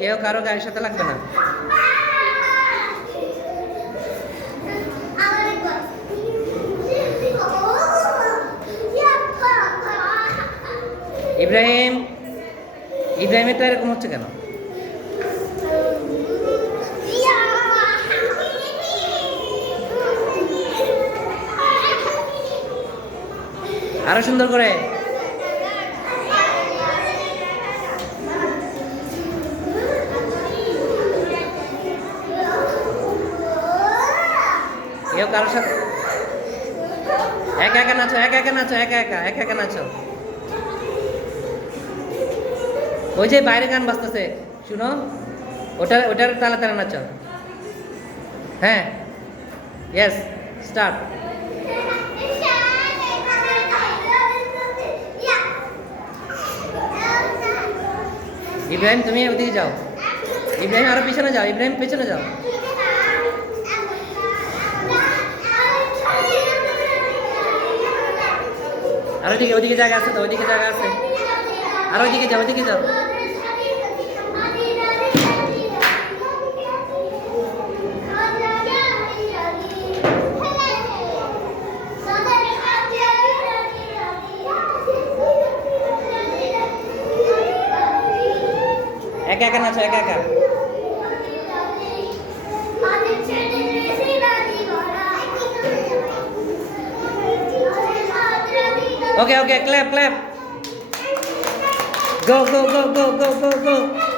কেউ কারও গায়ের সাথে লাগবে না। ইব্রাহিম ইব্রাহিমের তো এরকম হচ্ছে কেন? আরও সুন্দর করে। কেউ কারোর সাথে একা একা নাচো, একা একা নাচো, একা একা একা একা নাচো। ওই যে বাইরে গান বাজতেছে, শুনো? ওটার ওটার তালে তালে নাচো। হ্যাঁ। ইয়েস স্টার্ট ইব্রাহিম, তুমি ওদিকে যাও। ইব্রাহিম, আরও পিছনে যাও। ইব্রাহিম, পিছনে যাও। আর ওইদিকে ওইদিকে জায়গা আছে তো ওইদিকে জায়গা আছে। আর ওইদিকে যাও ওইদিকে যাও। একা একা নাচো একা একা ওকে ওকে ক্ল্যাপ ক্ল্যাপ গো গো গো গো গো গো গো